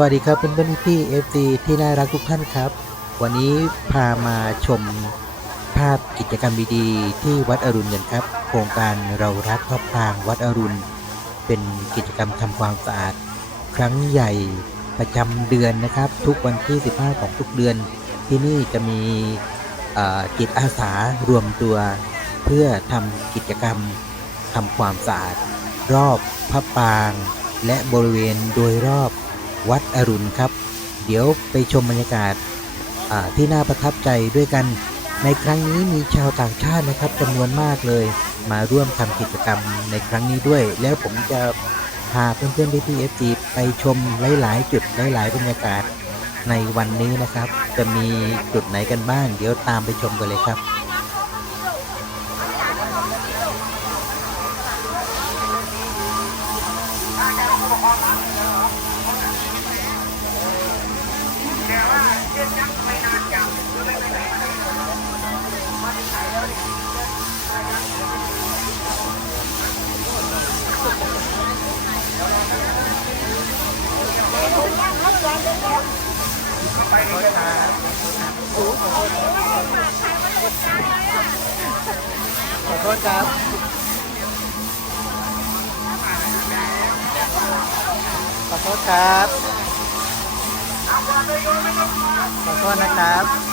สวัสดีครับเพื่อนๆพี่เอฟซีที่น่ารักทุกท่านครับ วันนี้พามาชมภาพกิจกรรมดีๆที่วัดอรุณกันครับ โครงการเรารักพระพรางวัดอรุณ เป็นกิจกรรมทำความสะอาด ครั้งใหญ่ประจำเดือนนะครับ ทุกวันที่ 15 ของทุกเดือน ที่นี่จะมีจิตอาสารวมตัว เพื่อทำกิจกรรมทำความสะอาด รอบพระปราง และบริเวณโดยรอบ วัดอรุณครับ เดี๋ยวไปชมบรรยากาศาที่น่าประทับใจด้วยกัน ในครั้งนี้มีชาวต่างชาตินะครับจำนวนมากเลย มาร่วมทำกิจกรรมในครั้งนี้ด้วย แล้วผมจะพาเพื่อนๆพี่พีเอฟซีไปชมหลาย ๆ จุดหลาย ๆ บรรยากาศในวันนี้นะครับ จะมีจุดไหนกันบ้าง เดี๋ยวตามไปชมกันเลยครับ ขอโทษครับขอโทษครับขอโทษนะครับ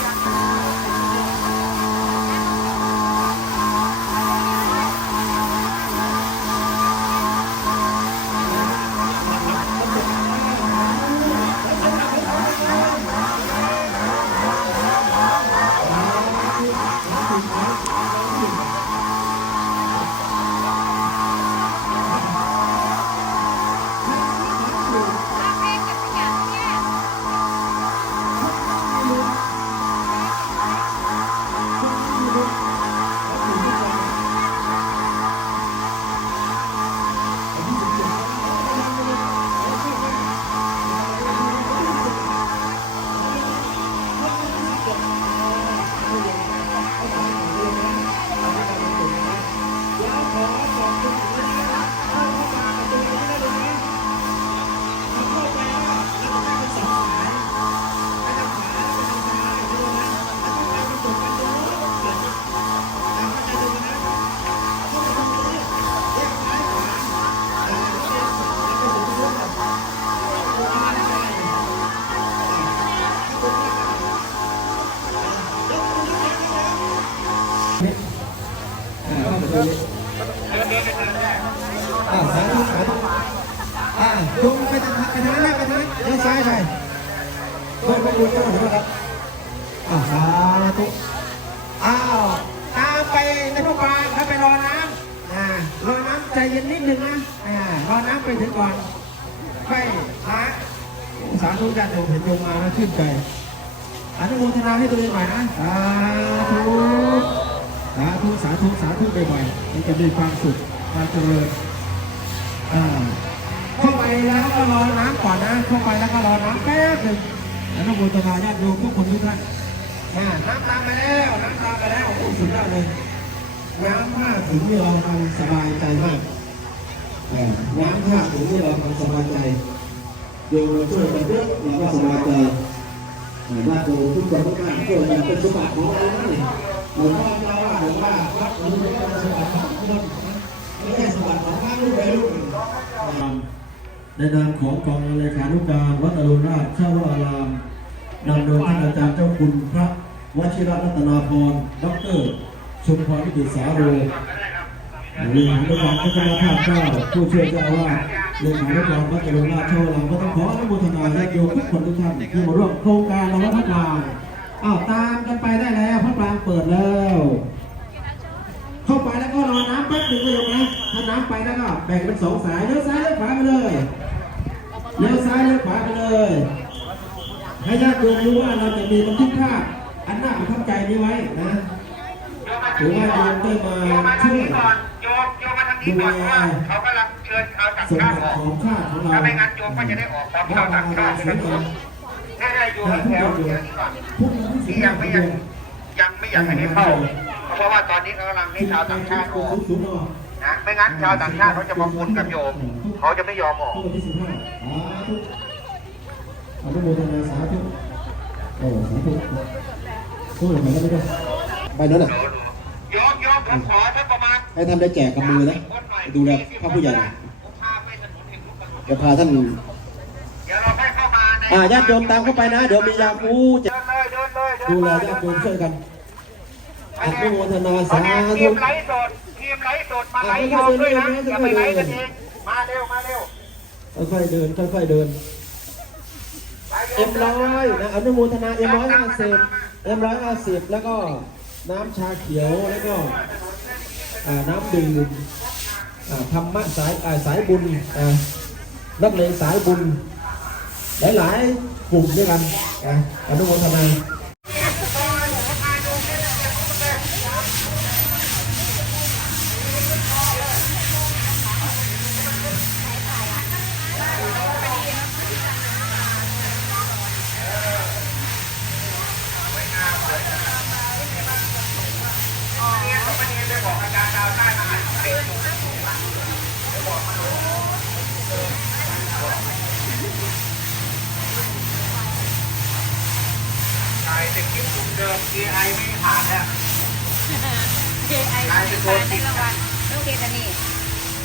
อ่าสาธุอ้าวตามไปในพระปรางแล้วไปรอน้ำอ่ารอน้ำใจเย็นนิดนึงนะอ่ารอน้ำไปถึงก่อนไม่ละสาธุญาติโยมเห็นโยมมาแล้วชื่นใจอนุโมทนาให้ตัวเองหน่อยนะสาธุสาธุสาธุสาธุบ่อยๆมันจะมีความสุขความเจริญอ่าเข้าไปแล้วก็รอน้ำก่อนนะเข้าไปแล้วก็รอน้ำแป๊บหนึ่งอนุโมทนาญาติโยมทุกคนทุกท่าน น้ำตามไปแล้วน้ำตามไปแล้วโอ้สุดยอดเลยน้ำท่าถึงนี่เราทำสบายใจมากน้ำท่าถึงนี่เราทำสบายใจโยมมาช่วยกันเยอะเราก็สบายใจเออญาติโยมทุกคนทุกท่านช่วยกันเป็นสมบัติของเราแล้วนี่หลวงพ่อเจ้าว่าหลวงว่าวัดนี้เป็นสมบัติของคนไม่ใช่สมบัติของพระลูกใดลูกหนึ่งในนามของกองเลขานุการวัดอรุณราชเจ้าวารามนำโดยท่านอาจารย์เจ้าคุณพระ วชิรรัตนาพรดรชุมพรวิจิตรสาโรเลขานุการพัฒนาภาพเจ้าผู้ช่วยเจ้าอาวาสเลขานุการวัดอรุณราชเจ้าวราราก็ต้องขออนุโมทนาและโยมทุกคนทุกท่านที่มาร่วมโครงการเราวัดพระปรางอ้าวตามกันไปได้แล้วพระปรางเปิดแล้ว เข้าไปแล้วก็รอน้ำแป๊บหนึ่งก็ยนะถ้าน้ำไปแล้วก็แบ่งเป็นสองสายเลี้ยวซ้ายเลี้ยวขวาไปเลยเลี้ยวซ้ายเลี้ยวขวาไปเลยให้ญาติโยมรู้ว่าเราจะมีบันทึกภาพ อันน่าประทับใจนี้ไว้นะถือว่าโยมได้มาโยมมาทางช่วยนี้ก่อนโยมโยมมาทางนี้ก่อนเพราะว่าเขากำลังเชิญชาวต่างสมชาบัติติออกของชาติของเราถ้าไม่งั้นโยมก็จะได้ออกพร้อมชาวต่างชาตินะครับนี่ได้โยมแถวเดี๋ยวนี้ก่อนพวกเราที่ที่ยังไม่ยังยังไม่อยากให้เข้า เพราะว่าตอนนี้เขากำลังให้ชาวต่างชาติออกสูงๆออกนะไม่งั้นชาวต่างชาติเขาจะมาปนกับโยมเขาจะไม่ยอมออกพวกเราที่สิบห้าอ่าทุกอนุโมทนาสาธุโอ้สาธุ พูดอะไรก็ไม่ได้ไปนั้นอะโยมโยมผมขอสักประมาณให้ท่านได้แจกกับมือนะดูแลพระผู้ใหญ่หน่อยผมพาไปถนนแห่งลูกกระสุนจะพาท่านเดี๋ยวเราค่อยเข้ามาในอ่าญาติโยมตามเข้าไปนะ เดี๋ยวมียาคูจะเดินเลยเดินเลยเดินดูแลเลยญาติโยมช่วยกันอนุโมทนาสาทีธุมไลฟ์สดทีมไลฟ์สดมาไลฟ์โยมด้วยนะอย่าไปไลฟ์กันเองมาเร็วมาเร็วค่อยๆเดินค่อยๆเดินเอ็มร้อยนะอนุโมทนาเอ็มร้อยห้าสิบ เอ็มร้อยห้าสิบแล้วก็น้ำชาเขียวแล้วก็น้ำดื่มธรรมะสายสายบุญนักเลงสายบุญหลายๆกลุ่มด้วยกันอ่าอนุโมทนา ถ่ายแต่คลิปมุมเดิม AI ไม่ผ่านแล้ว เจไอมาในรางวัลลูกเดตันนี่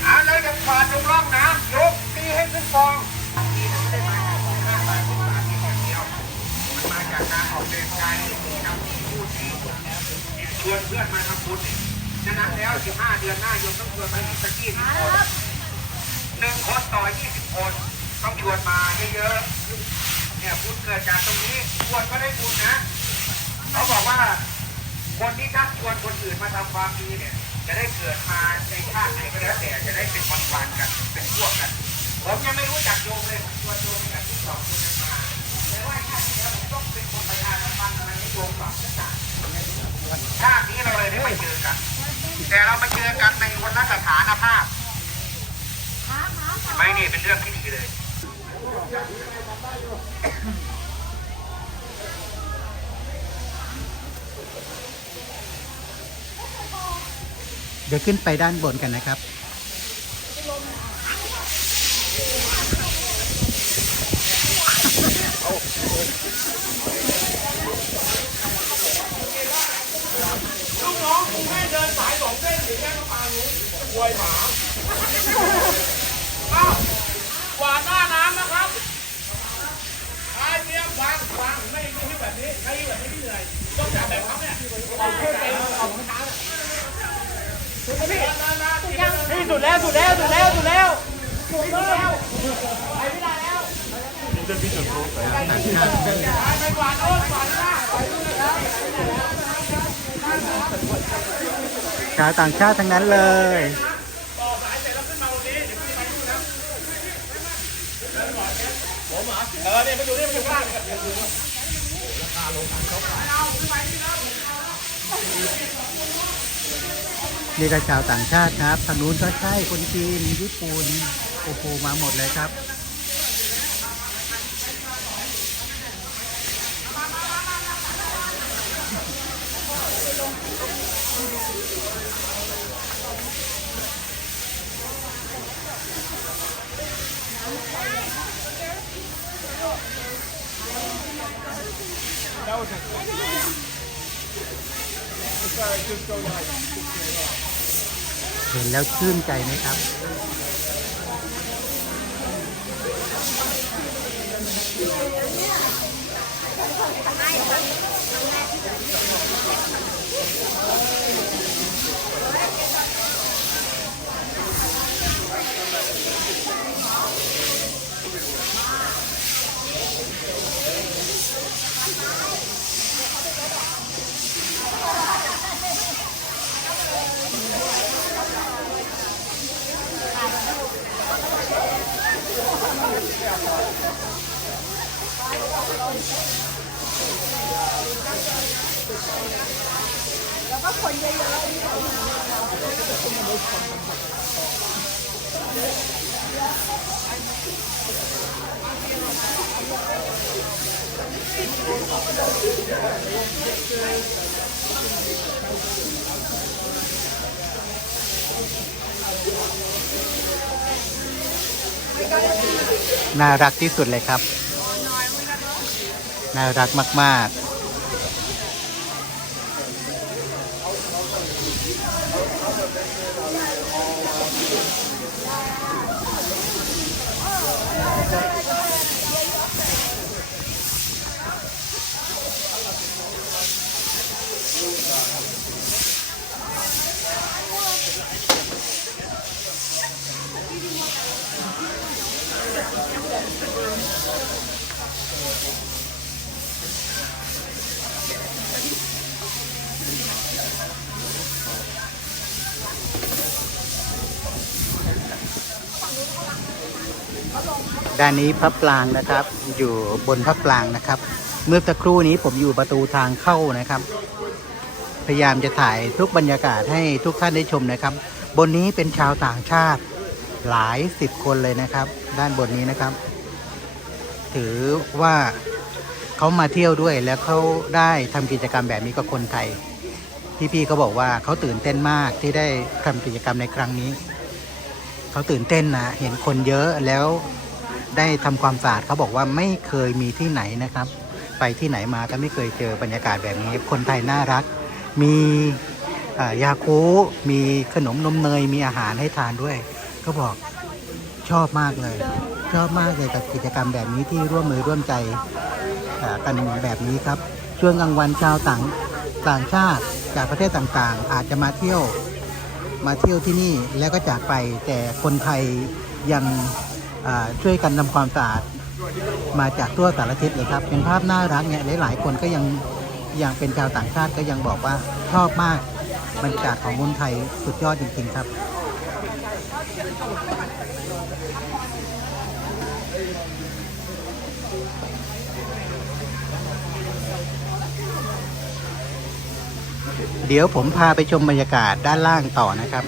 อ่าแล้วจะผ่านลงร่องน้ำยกตีให้ขึ้นฟองทีนึงไม่ได้มาห้าบาทสิบบาทนี่อย่างเดียว มันมาจากการออกเดินกายที่นำที่พูดที่ ชวนเพื่อนมาทำบุญนี่ฉะนั้นแล้ว15เดือนหน้าโยมต้องชวนมาอีกสักยี่สิบคนหนึ่งคนต่อ20คน ต้องชวนมาเยอะๆเนี่ยบุญเกิดจากตรงนี้ชวนก็ได้บุญนะเขาบอกว่าคนที่ชักชวนคนอื่นมาทำความดีเนี่ย จะได้เกิดมาในชาติไหนก็แล้วแต่จะได้เป็นวันวานกันเป็นพวกกัน ผมยังไม่รู้จักโยมเลยผมชวนโยมจากที่สองคนนั้นมาแต่ว่าชาติที่แล้วผมต้องเป็นคนประชาสัมพันธ์อะไรให้โยมหลับต่างชาตินี้เราเลยได้มาเจอกัน แต่เรามาเจอกันในวันละสถานภาพเห็นไหมนี่เป็นเรื่องที่ดีเลยเดี๋ยวขึ้นไปด้านบนกันนะครับ กวาดหน้าน้ำนะครับไอ้เตรียวางวางไม่ไม่ให้แบบนี้ใช้แบบนี้ไม่เหนื่อยต้องจับแบบเขาเนี่ยเอาขึ้นไปเอาของช้างนี่สุดแล้วสุดแล้วสุดแล้วสุดแล้วสุดแล้วไป ชาวต่างชาติทั้งนั้นเลยเออเนี่ยมาดูนี่มาดูข้างเนี่ยนี่ก็ชาวต่างชาติครับทางนู้นก็ใช่คนจีนญี่ปุ่นโอ้โหมาหมดเลยครับ เห็นแล้วชื่นใจไหมครับ แล้วก็คนเยอะๆ น่ารักที่สุดเลยครับ น่ารักมาก ๆ ด้านนี้พระปรางนะครับ อยู่บนพระปรางนะครับ เมื่อสักครู่นี้ผมอยู่ประตูทางเข้านะครับ พยายามจะถ่ายทุกบรรยากาศให้ทุกท่านได้ชมนะครับ บนนี้เป็นชาวต่างชาติ หลายสิบคนเลยนะครับ ด้านบนนี้นะครับ ถือว่าเขามาเที่ยวด้วยแล้วเขาได้ทำกิจกรรมแบบนี้กับคนไทย พี่ๆเขาบอกว่าเขาตื่นเต้นมากที่ได้ทำกิจกรรมในครั้งนี้เขาตื่นเต้นนะเห็นคนเยอะแล้วได้ทำความสะอาดเขาบอกว่าไม่เคยมีที่ไหนนะครับ ไปที่ไหนมาก็ไม่เคยเจอบรรยากาศแบบนี้ คนไทยน่ารัก มียาคูมีขนมนมเนยมีอาหารให้ทานด้วย ก็บอกชอบมากเลย ชอบมากเลยกับกิจกรรมแบบนี้ที่ร่วมมือร่วมใจกันแบบนี้ครับ ช่วงกลางวันชาวต่างต่างชาติจากประเทศต่างๆ อาจจะมาเที่ยวมาเที่ยวที่นี่แล้วก็จากไปแต่คนไทยยังช่วยกันทำความสะอาดมาจากทั่วสารทิศเลยครับ เป็นภาพน่ารักเนี่ยหลายๆ คนก็ยังยังเป็นชาวต่างชาติก็ยังบอกว่าชอบมากบรรยากาศของคนไทยสุดยอดจริง ๆ ครับ เดี๋ยวผมพาไปชมบรรยากาศด้านล่างต่อนะครับ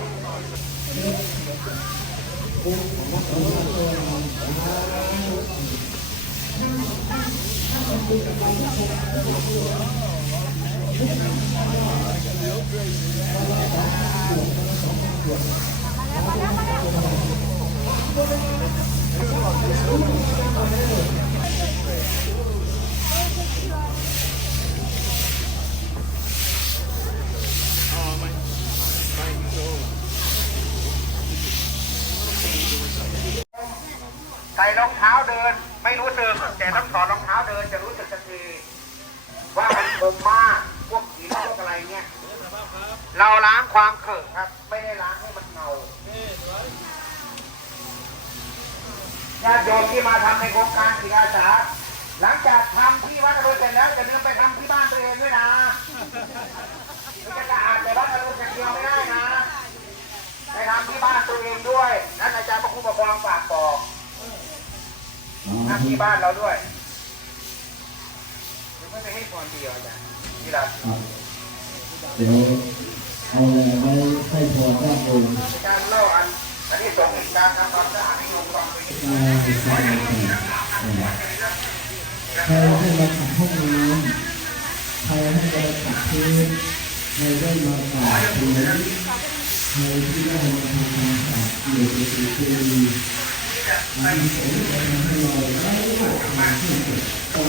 ใส่รองเท้าเดินไม่รู้สึก แต่ต้องถอดรองเท้าเดินจะรู้สึกทันทีว่ามันคมมากพวกหินพวกอะไรเนี่ย เราล้างความเขินครับ ไม่ได้ล้างให้ ญาติโยมที่มาทำในโครงการศิลาสาหลังจากทำที่วัดอรุณเสร็จแล้วจะลืมไปทำที่บ้านตัวเองด้วยนะมันจะสะอาดแต่วัดอรุณอย่างเดียวไม่ได้นะไปทำที่บ้านตัวเองด้วยนั่นอาจารย์พระครูประคองฝากบอกทำที่บ้านเราด้วยถึงไม่ไปให้พรเดียวอาจารย์ที่เราเดี๋ยวเอาอะไรไว้ให้พอด้านบนการเล่าอัน ใครให้เราขัดห้องน้ำใครให้เราขัดพื้นใครได้มากราบพื้นใครที่ได้มาทำความสะอาดเกี่ยวกับสิ่งที่ดีอันนี้ผมจะทำให้เราได้รู้ทำให้เกิดก็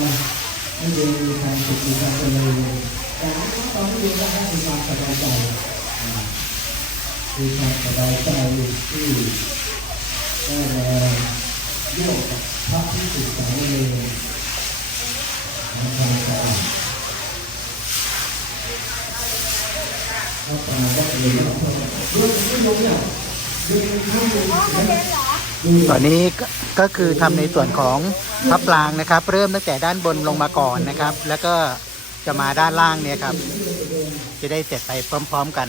ให้เดินมีความสุขมีความเจริญแต่ถ้าตอนนี้เราได้มีความสบายใจอ่า มีความสบายใจที่ได้มาโยกกับพระที่สุดสายเลยทำความสะอาดพระปาวัดเลยพระเรื่องที่ลงเนี่ยดูข้างบนตอนนี้ก็คือทำในส่วนของพระปรางนะครับ เริ่มตั้งแต่ด้านบนลงมาก่อนนะครับ แล้วก็จะมาด้านล่างเนี่ยครับ จะได้เสร็จไปพร้อม ๆ กัน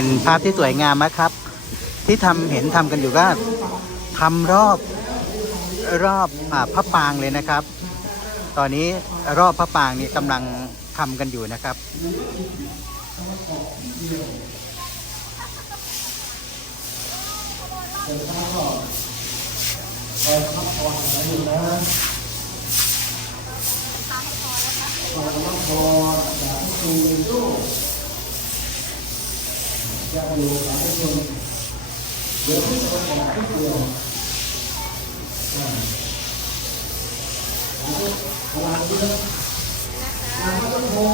เป็นภาพที่สวยงามมากครับ ที่ทำเห็นทำกันอยู่ก็ทำรอบรอบอพระปางเลยนะครับ ตอนนี้รอบพระปางนี่กำลังททำกันอยู่นะครับคอ ยพักผ่อนอะไรอยู่นะคอยพั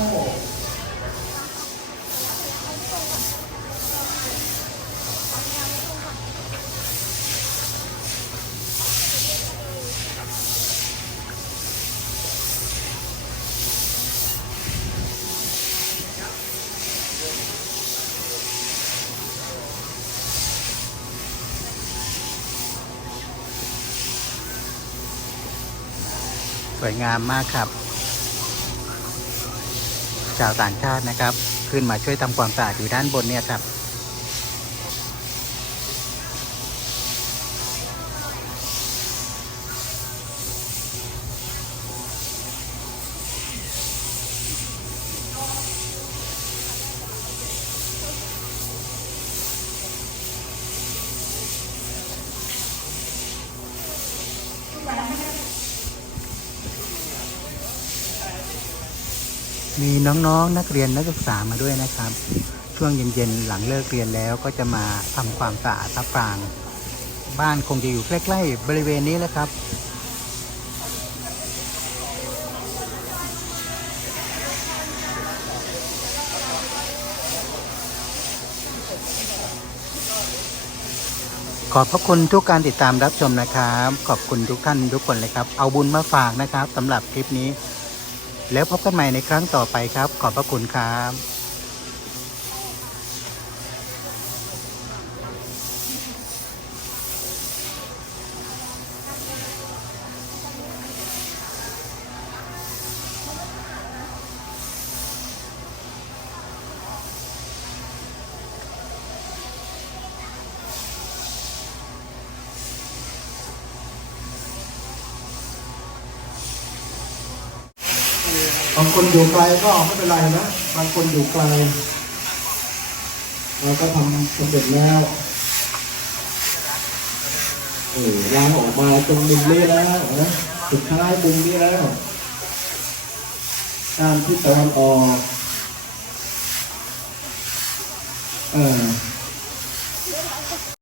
ก วพี่จะมาบอกทุกเดียวอ่าพลังเยอะงานก็ต้องโทรสวยงามมากครับ ชาวต่างชาตินะครับ ขึ้นมาช่วยทำความสะอาดอยู่ด้านบนเนี่ยครับ มีน้องๆนนักเรียนนักศึกษามาด้วยนะครับ ช่วงเย็นๆหลังเลิกเรียนแล้วก็จะมาทำความสะอาดทับปราง บ้านคงจะอยู่ใกล้ๆบริเวณนี้แหละครับขอบพระคุณทุกการติดตามรับชมนะครับ ขอบคุณทุกท่านทุกคนเลยครับ เอาบุญมาฝากนะครับสำหรับคลิปนี้ แล้วพบกันใหม่ในครั้งต่อไปครับ ขอบพระคุณครับ บางคนอยู่ไกลก็ไม่เป็นไรนะ บางคนอยู่ไกล เราก็ทำสำเร็จแล้วเออล้างออกมาตรงมุมนี้แล้วนะสุดท้ายมุมนี้แล้วด้านที่ตะวันออก เออ